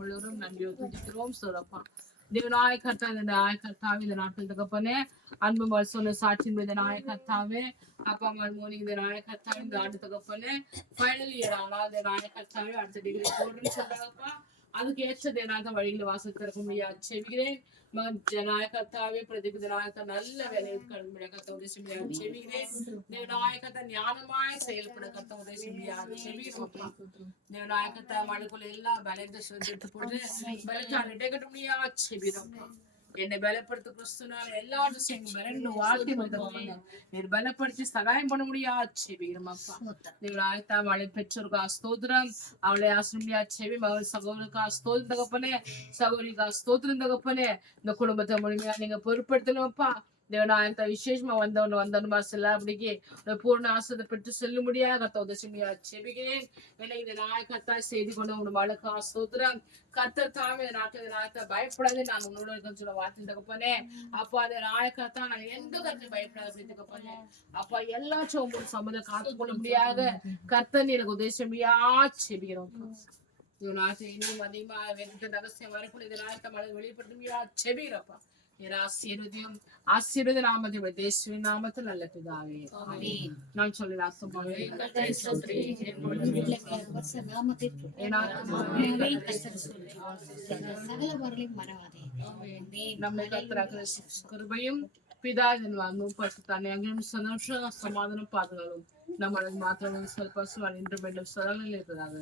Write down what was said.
முழுவதும் நன்றியோடு துதிக்கிறோம் சொல்றப்பா. தேவனாய கர்த்தா இந்த நாய கர்த்தாவே இந்த நாட்கள் தகப்பனே அன்பு மகள் சொன்ன சாட்சியின் இந்த நாய கர்த்தாவே அப்பா அம்மா மோர்னிங் இந்த நாய கர்த்தாவே இந்த ஆண்டு தகப்பனே ஃபைனல் இயர் ஆனால் இந்த நாய கர்த்தாவே அடுத்த டிகிரி போடுன்னு சொல்றாங்கப்பா. அதுக்கு ஏற்ற தேவனாக வழியில் வாசல் திறக்க முடியாது செவிகிறேன். ஜனநாயகத்தாவே பிரதீப் ஜனநாயகத்தை நல்ல வேலையை கத்த உதவி செய்யாது செவிகிறேன். தேவநாயகத்தை ஞானமாய் செயல்பட கத்த உதவி செய்யாது செவிகிறோம். தேவநாயகத்தை மழைக்குள்ள எல்லாம் பலத்தை எடுத்து போட்டு பலத்தான இடைக்கட்ட முடியாது செவிகிறோம். என்னை பலப்படுத்த கிறிஸ்துனால எல்லா விஷயங்களும் பலன்னு வாழ்க்கை நீர் பலப்படுத்தி சகாயம் பண்ண முடியாது செவிகிறோம் அப்பா. தேவநாயகத்தா அவளை பெற்றோருக்கா ஸ்தோத்திரம், அவளை ஆசிரியா செவி மகள் சகோதரருக்கா ஸ்தோத்திரம் தகப்பனே, சகோதரிக்கா ஸ்தோத்திரம் தகப்பனே. இந்த குடும்பத்தை முழுமையா நீங்க பொறுப்படுத்தணும்ப்பா. தேவநாயகத்தை விசேஷமா வந்தவனுமா செல்லாபடிக்கு பூர்ண ஆசிரியத்தை பெற்று செல்ல முடியாது கத்த உதவியா செபிகிறேன். என்னை இந்த நாயகத்தாய் செய்து கொண்டு உங்க மழுக்கா ஸ்தோத்திரம். கர்த்தர் தாமே இந்த நாட்டு நாயகத்தை பயப்படாது நான் உன்னோட இருக்கேன்னு சொல்ல வார்த்தை தகப்பனே. அப்பா அந்த நாயகத்தா நான் எந்த கருத்து பயப்படாது தகப்பனே. அப்பா எல்லா சோம்பு சம்மதம் காத்துக்கொள்ள முடியாத கர்த்தர் எனக்கு உதவியா செபிக்கிறோம். நாட்டை இன்னும் அதிகமா வெறுத்த ரகசியம் வரக்கூடிய இந்த நாயகத்தை மழை வெளிப்படுத்த செபிக்கிறப்பா. ஆசீர்வத நாமத்தில் தேசுவின் நாமத்தில் நல்ல பிதாவே நான் சொல்லலாம். நம்மை கர்த்தராகிய கிருபையும் பிதா பரிசுத்தானே அங்கேயும் சந்தோஷம் சமாதானம் பாதுகாலும் நம்ம மாத்திரம் சொல்ல இன்று மீண்டும் சொல்லலில் இருக்கிறாங்க.